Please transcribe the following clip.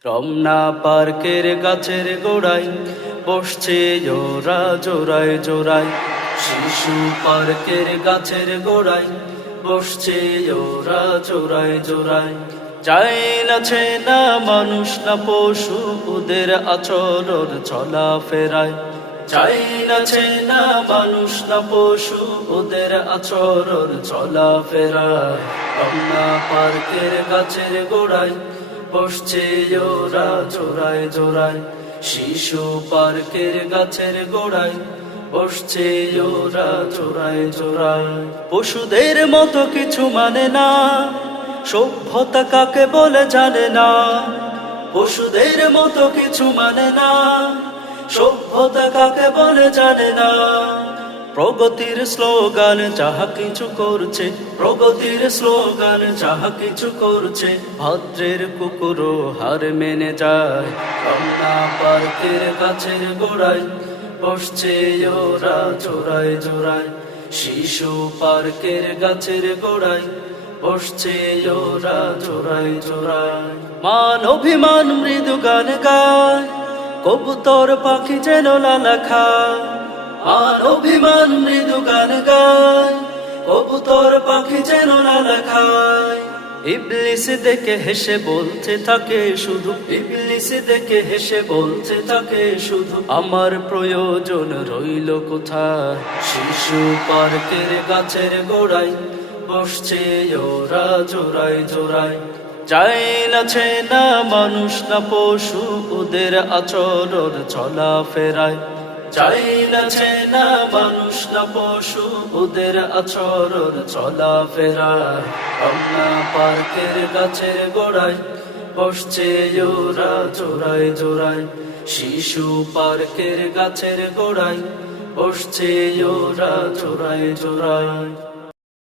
রমনা পার্কের গাছের গোড়ায় বসছে ওরা জোড়ায় জোড়ায়। শিশু পার্কের গাছের গোড়ায় বসছে ওরা জোড়ায় জোড়ায়। চাইল আছে না মানুষ না পশু, ওদের আচরণ চলা ফেরায়। চাইল আছে না মানুষ না পশু, ওদের আচরণ চলা ফেরায়। রমনা পার্কের গাছের গোড়ায় বসছে ওরা জোড়ায় জোড়ায়। শিশু পার্কের গাছের গোড়ায় বসছে ওরা জোড়ায় জোড়ায়। পশুদের মতো কিছু মানে না, সভ্যতা কাকে বলে জানে না। পশুদের মতো কিছু মানে না, সভ্যতা কাকে বলে জানে না। প্রগতির স্লোগান যাহা কিছু করছে, প্রগতির স্লোগান যাহা কিছু করছে, ভদ্রের কুকুরও হার মেনে যায়। রমনা পার্কের গাছের গোড়ায় বসছে ওরা জোড়ায় জোড়ায়। শিশু পার্কের গাছের গোড়ায় বসছে ওরা জোড়ায় জোড়ায়। মান অভিমান মৃদু গান গায়, কবুতর পাখি যেন লালা খায়। মান অভিমান মৃদু গান গায়, কবুতর পাখি যেন লালা খায়। ইবলিস দেখে হেসে বলতে থাকে শুধু, ইবলিস দেখে হেসে বলতে থাকে শুধু, আমার প্রয়োজন রইল কোথায়। শিশু পার্কের গাছের গোড়ায় বসছে ওরা জোড়ায় জোড়ায়। চাইল আছে না মানুষ না পশু, ওদের আচরণ চলা ফেরায়। চাইল আছে না মানুষ না পশু, ওদের আচরণ চলা ফেরায়। রমনা পার্কের গাছের গোড়ায় বসছে ওরা জোড়ায় জোড়ায়। শিশু পার্কের গাছের গোড়ায় বসছে ওরা জোড়ায় জোড়ায়।